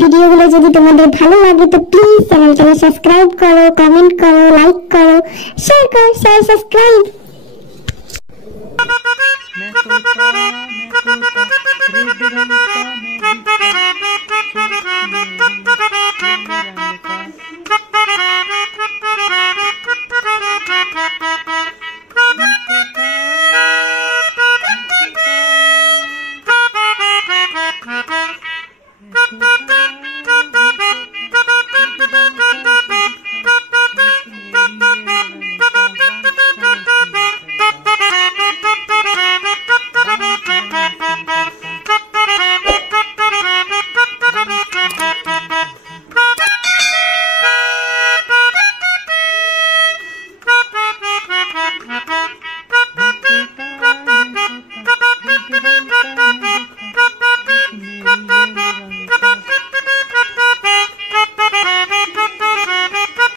ভিডিওগুলো যদি তোমাদের ভালো লাগে তো প্লিজ চ্যানেলটাকে সাবস্ক্রাইব করো, কমেন্ট করো, লাইক করো, শেয়ার করো, সাবস্ক্রাইব। मैं सोचा रेड रंग का मैं